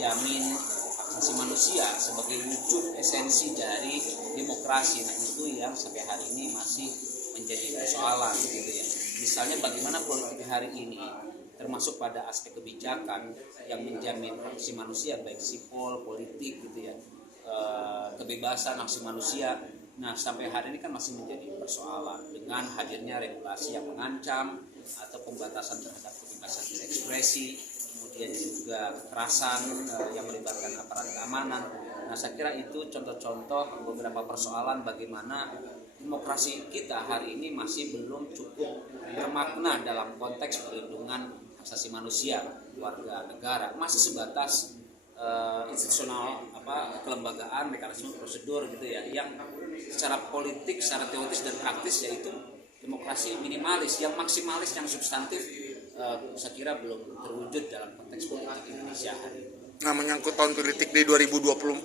menjamin hak asasi manusia sebagai wujud esensi dari demokrasi. Nah itu yang sampai hari ini masih menjadi persoalan gitu ya. Misalnya bagaimana politik hari ini termasuk pada aspek kebijakan yang menjamin hak asasi manusia baik sipol, politik gitu ya, kebebasan hak asasi manusia. Nah sampai hari ini kan masih menjadi persoalan dengan hadirnya regulasi yang mengancam atau pembatasan terhadap kebebasan berekspresi, kemudian juga kekerasan yang melibatkan aparat keamanan. Nah saya kira itu contoh-contoh beberapa persoalan bagaimana demokrasi kita hari ini masih belum cukup bermakna dalam konteks perlindungan hak asasi manusia warga negara, masih sebatas institusional kelembagaan, mekanisme, prosedur gitu ya, yang secara politik, secara teoritis dan praktis yaitu demokrasi minimalis, yang maksimalis, yang substantif saya kira belum terwujud dalam konteks politik Indonesia hari ini. Nah, menyangkut tahun politik di 2024,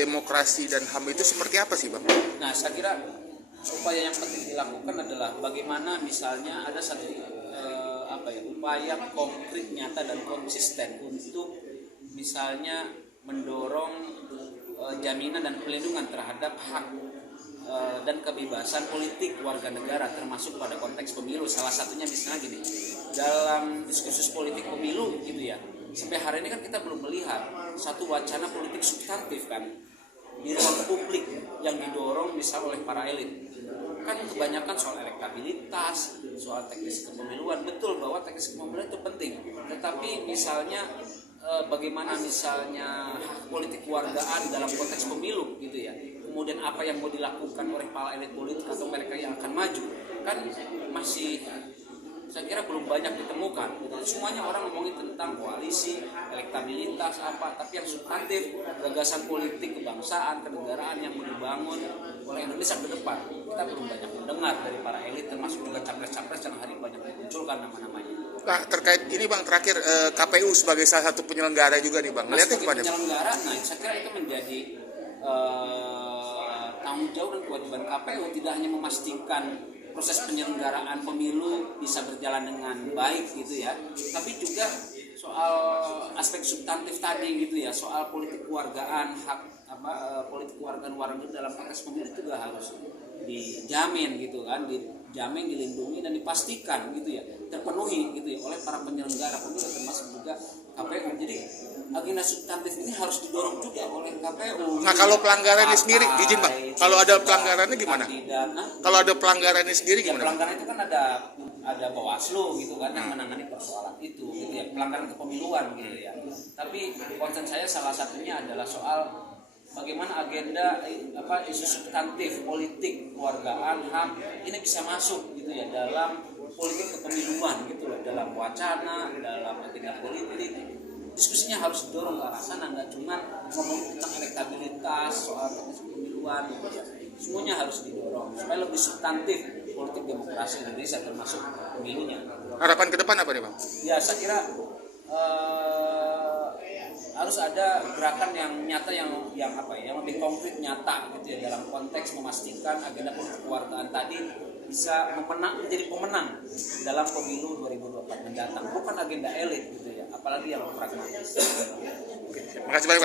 demokrasi dan HAM itu seperti apa sih, Bang? Nah, saya kira upaya yang penting dilakukan adalah bagaimana misalnya ada satu upaya konkret, nyata dan konsisten untuk misalnya mendorong jaminan dan pelindungan terhadap hak dan kebebasan politik warga negara termasuk pada konteks pemilu. Salah satunya misalnya gini, dalam diskursus politik pemilu gitu ya, sampai hari ini kan kita belum melihat satu wacana politik substantif kan di ruang publik yang didorong misal oleh para elit. Kan kebanyakan soal elektabilitas, soal teknis kepemiluan. Betul bahwa teknis kepemiluan itu penting, tetapi misalnya bagaimana misalnya hak politik kewargaan dalam konteks pemilu gitu ya, kemudian apa yang mau dilakukan oleh para elit politik atau mereka yang akan maju, kan masih saya kira belum banyak ditemukan. Semuanya orang ngomongin tentang koalisi, elektabilitas apa, tapi yang substantif, gagasan politik kebangsaan, kenegaraan yang mau dibangun oleh Indonesia ke depan, kita belum banyak mendengar dari para elit, termasuk juga capres-capres yang hari banyak dimunculkan nama-namanya. Nah, terkait ini Bang, terakhir KPU sebagai salah satu penyelenggara juga nih Bang. Melihatnya gimana? Penyelenggara, nah saya kira itu menjadi tanggung jawab dan kewajiban KPU, tidak hanya memastikan proses penyelenggaraan pemilu bisa berjalan dengan baik gitu ya, tapi juga soal aspek substantif tadi gitu ya, soal politik kewargaan, politik kewargaan warga dalam konteks pemilu juga harus dijamin gitu kan, dijamin, dilindungi dan dipastikan gitu ya, terpenuhi gitu ya oleh para penyelenggara pemilu termasuk juga KPU. Jadi agenda substantif ini harus didorong juga oleh KPU. Nah, kalau pelanggarannya sendiri, izin Bang, kalau ada pelanggarannya gimana? Kalau ada pelanggarannya sendiri gimana? Ya, pelanggaran itu kan ada Bawaslu gitu kan yang menangani persoalan itu gitu ya, pelanggaran kepemiluan gitu ya. Tapi konsen saya salah satunya adalah soal bagaimana agenda isu substantif politik kewargaan HAM ini bisa masuk gitu ya dalam politik kepemiluan gitu loh, dalam wacana, dalam agenda politik. Diskusinya harus didorong ke arah sana, nggak cuma ngomong tentang elektabilitas, soal teknis kepemiluan gitu ya. Semuanya harus didorong supaya lebih substantif politik demokrasi Indonesia termasuk pemilunya. Harapan ke depan apa nih Bang? Ya saya kira harus ada gerakan yang nyata yang lebih konkret, nyata gitu ya, dalam konteks memastikan agenda politik kewargaan tadi bisa menjadi pemenang dalam pemilu 2024 mendatang, bukan agenda elit gitu ya, apalagi yang pragmatis. Terima kasih banyak.